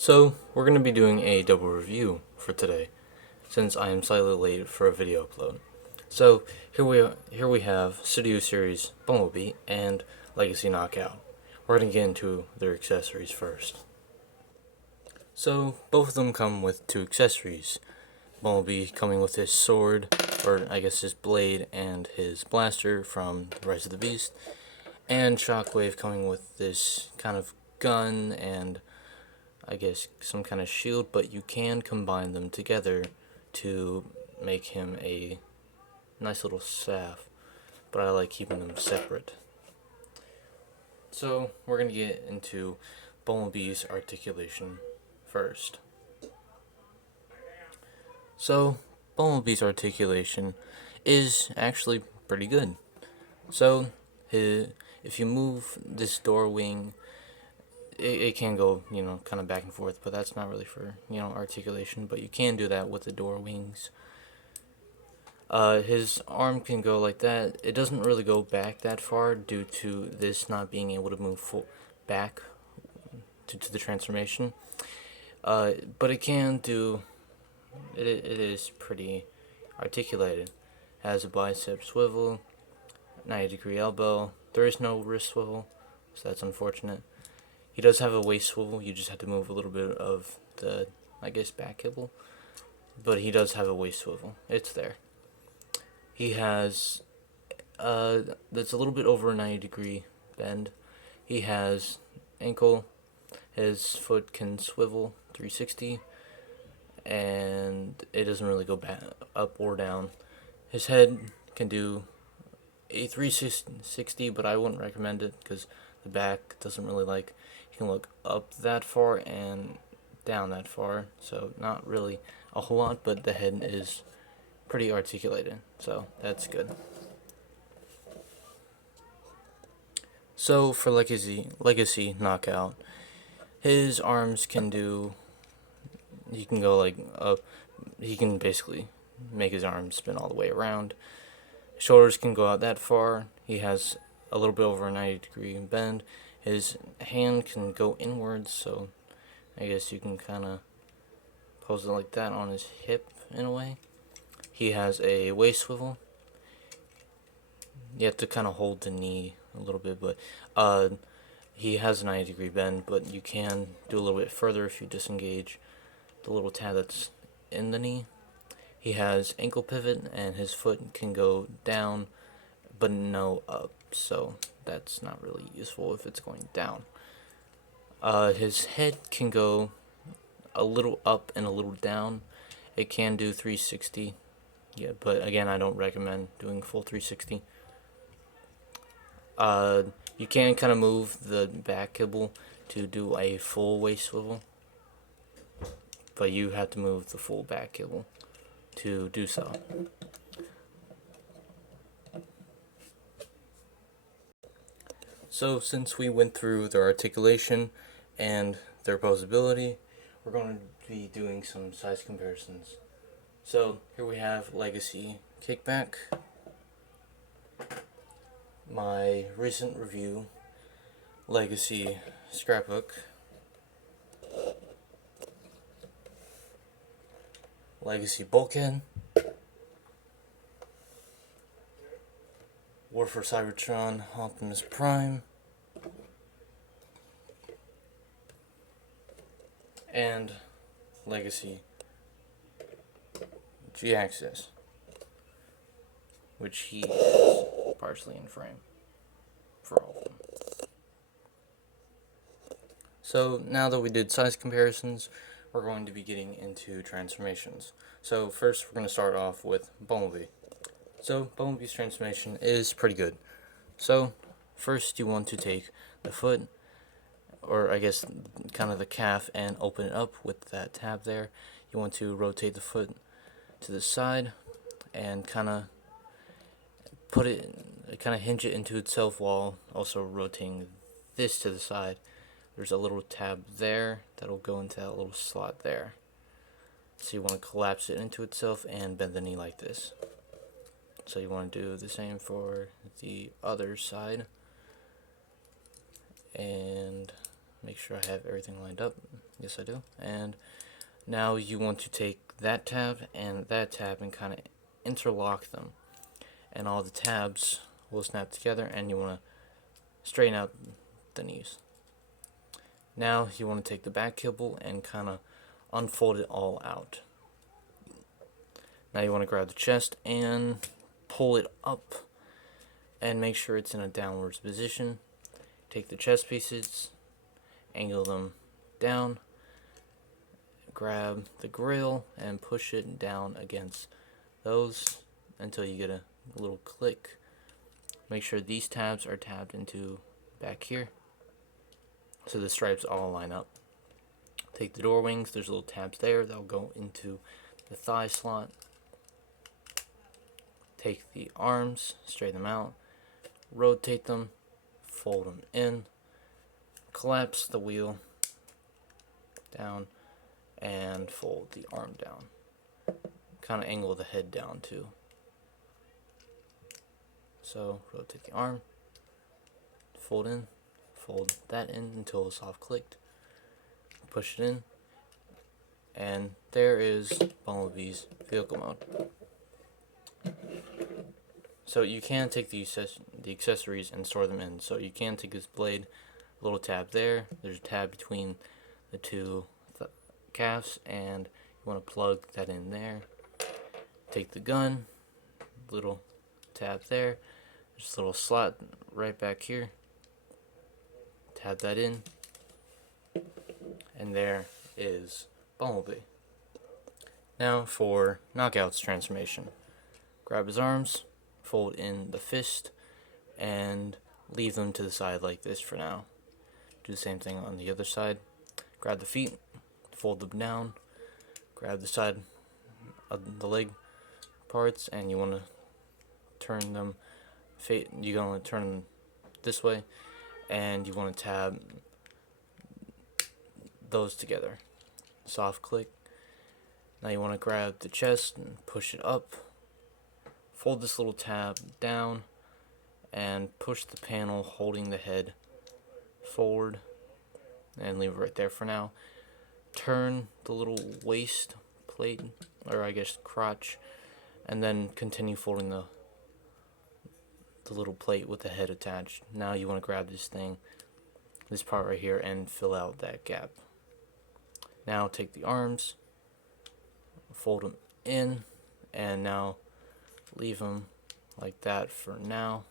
So, we're going to be doing a double review for today, since I am slightly late for a video upload. So, here we have Studio Series Bumblebee and Legacy Knockout. We're going to get into their accessories first. So, both of them come with two accessories. Bumblebee coming with his sword, or I guess his blade, and his blaster from Rise of the Beast, and Shockwave coming with this kind of gun and I guess some kind of shield, but you can combine them together to make him a nice little staff, but I like keeping them separate. So we're going to get into Bumblebee's articulation first. So Bumblebee's articulation is actually pretty good. So if you move this door wing, it can go, kind of back and forth, but that's not really for, articulation, but you can do that with the door wings. His arm can go like that. It doesn't really go back that far due to this not being able to move back due to the transformation. But it can do, it is pretty articulated. Has a bicep swivel, 90-degree elbow. There is no wrist swivel, so that's unfortunate. He does have a waist swivel, you just have to move a little bit of the, I guess, back kibble. But he does have a waist swivel. It's there. He has, that's a little bit over a 90-degree bend. He has ankle, his foot can swivel 360, and it doesn't really go back, up or down. His head can do a 360, but I wouldn't recommend it because the back doesn't really like. You can look up that far and down that far, so not really a whole lot, but the head is pretty articulated, so that's good. So for Legacy Knockout, his arms can do, he can go like up, he can basically make his arms spin all the way around. Shoulders can go out that far. He has a little bit over a 90-degree bend. His hand can go inwards, so I guess you can kind of pose it like that on his hip in a way. He has a waist swivel. You have to kind of hold the knee a little bit, but he has a 90-degree bend, but you can do a little bit further if you disengage the little tab that's in the knee. He has ankle pivot, and his foot can go down, but no up, so that's not really useful if it's going down. His head can go a little up and a little down. It can do 360, yeah, but again, I don't recommend doing full 360. You can kind of move the back kibble to do a full waist swivel, but you have to move the full back kibble to do so. So since we went through their articulation and their posability, we're going to be doing some size comparisons. So here we have Legacy Kickback, my recent review, Legacy Scrapbook, Legacy Bulkhead, War for Cybertron Optimus Prime, and Legacy G-Axis, which he is partially in frame for all of them. So now that we did size comparisons, we're going to be getting into transformations. So first we're going to start off with Bumblebee. So Bumblebee's transformation is pretty good. So first you want to take the foot, or I guess kind of the calf, and open it up with that tab there. You want to rotate the foot to the side and kind of hinge it into itself while also rotating this to the side. There's a little tab there that'll go into that little slot there. So you want to collapse it into itself and bend the knee like this. So you want to do the same for the other side. And make sure I have everything lined up. Yes, I do. And now you want to take that tab and kind of interlock them, and all the tabs will snap together, and you want to straighten out the knees. Now you want to take the back kibble and kind of unfold it all out. Now you want to grab the chest and pull it up and make sure it's in a downwards position. Take the chest pieces, angle them down, grab the grill and push it down against those until you get a little click. Make sure these tabs are tabbed into back here so the stripes all line up. Take the door wings, there's little tabs there that'll go into the thigh slot. Take the arms, straighten them out, rotate them, fold them in, collapse the wheel down, and fold the arm down. Kind of angle the head down too. So rotate the arm, fold in, fold that in until it's soft clicked, push it in, and there is Bumblebee's vehicle mode. So you can take the accessories and store them in. So you can take this blade, little tab there, there's a tab between the two calves, and you want to plug that in there. Take the gun, little tab there, there's a little slot right back here, tab that in, and there is Bumblebee. Now for Knockout's transformation. Grab his arms, fold in the fist, and leave them to the side like this for now. Do the same thing on the other side. Grab the feet, fold them down, grab the side of the leg parts, and you want to turn them, you're going to turn them this way, and you want to tab those together. Soft click. Now you want to grab the chest and push it up. Fold this little tab down and push the panel holding the head forward and leave it right there for now. Turn the little waist plate, or I guess crotch, and then continue folding the little plate with the head attached. Now you want to grab this part right here, and fill out that gap. Now take the arms, fold them in, and now leave them like that for now.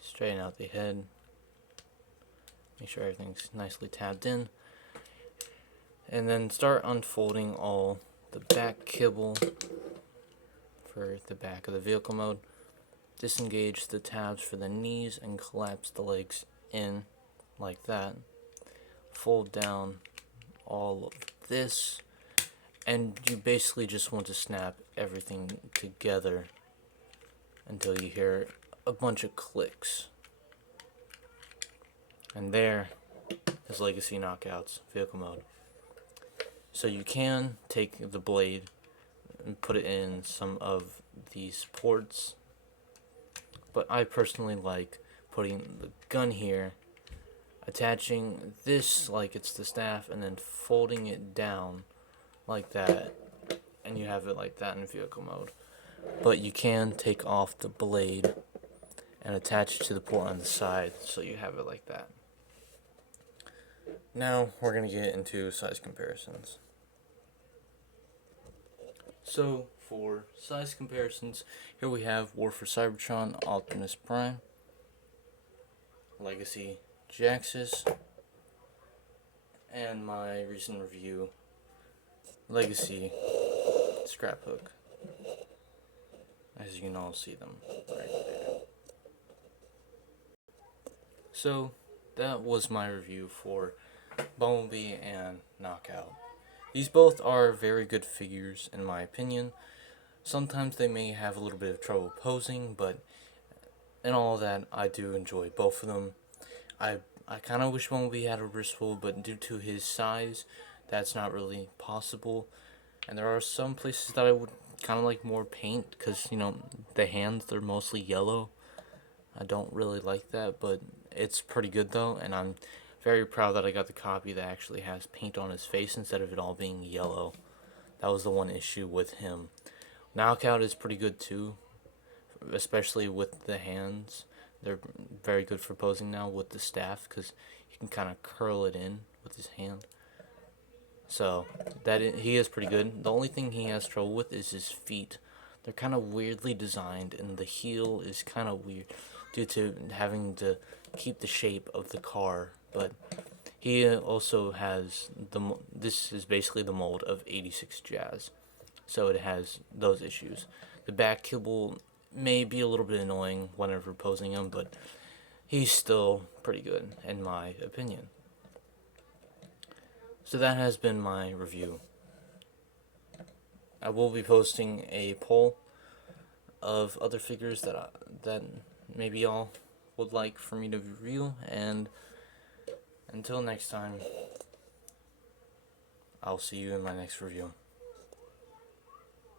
Straighten out the head. Make sure everything's nicely tabbed in. And then start unfolding all the back kibble for the back of the vehicle mode. Disengage the tabs for the knees and collapse the legs in like that. Fold down all of this, and you basically just want to snap everything together until you hear a bunch of clicks. And there is Legacy Knockout's vehicle mode. So you can take the blade and put it in some of these ports, but I personally like putting the gun here, attaching this like it's the staff, and then folding it down like that, and you have it like that in vehicle mode. But you can take off the blade and attach it to the port on the side, so you have it like that. Now we're going to get into size comparisons. So for size comparisons, here we have War for Cybertron Optimus Prime, Legacy Jaxus, and my recent review, Legacy Scraphook. As you can all see them right there. So that was my review for Bumblebee and Knockout. These both are very good figures in my opinion. Sometimes they may have a little bit of trouble posing, but in all that, I do enjoy both of them. I kind of wish Bumblebee had a wrist pull, but due to his size, that's not really possible. And there are some places that I would kind of like more paint, because, you know, the hands, they're mostly yellow. I don't really like that, but it's pretty good though, and I'm very proud that I got the copy that actually has paint on his face instead of it all being yellow. That was the one issue with him. Knockout is pretty good too, especially with the hands. They're very good for posing now with the staff because he can kind of curl it in with his hand. So he is pretty good. The only thing he has trouble with is his feet. They're kind of weirdly designed, and the heel is kind of weird due to having to keep the shape of the car. But he also has this is basically the mold of 86 Jazz, so it has those issues. The back kibble may be a little bit annoying whenever posing him, but he's still pretty good in my opinion. So that has been my review. I will be posting a poll of other figures that maybe y'all would like for me to review, and until next time, I'll see you in my next review.